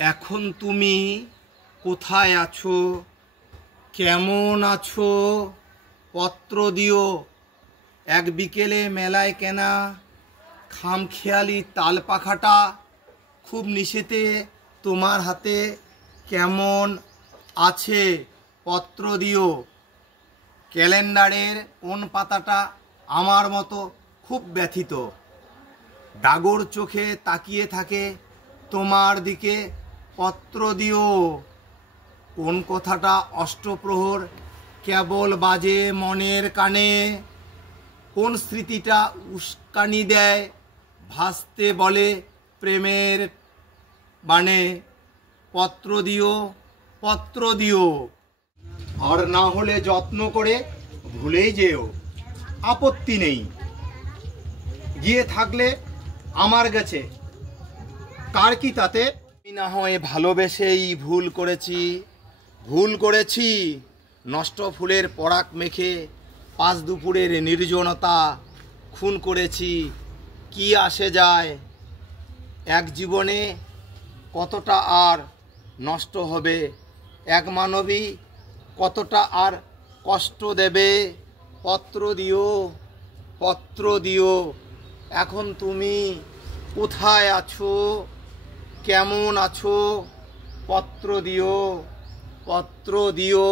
এখন তুমি কোথায় আছো, কেমন আছো, পত্র দিও। এক বিকেলে মেলায় কেনা খামখেয়ালি তাল পাখাটা খুব নিশেতে তোমার হাতে কেমন আছে, পত্র দিও। ক্যালেন্ডারের কোন পাতাটা আমার মতো খুব ব্যথিত, ডাগর চোখে তাকিয়ে থাকে তোমার দিকে, পত্র দিও। কোন কথাটা অষ্টপ্রহর কেবল বাজে মনের কানে, কোন স্মৃতিটা উস্কানি দেয় ভাসতে বলে প্রেমের বানে, পত্র দিও, পত্র দিও। আর না হলে যত্ন করে ভুলেই যেও, আপত্তি নেই। গিয়ে থাকলে আমার গেছে, কার কি তাতে। আমি না হয় ভালোবেসেই ভুল করেছি। নষ্ট ফুলের পরাগ মেখে পাঁচ দুপুরের নির্জনতা খুন করেছি। কি আসে যায়, এক জীবনে কতটা আর নষ্ট হবে, এক মানবী কতটা আর কষ্ট দেবে, পত্র দিও, পত্র দিও। এখন তুমি কোথায় আছো, কেমন আছো, পত্র দিও, পত্র দিও।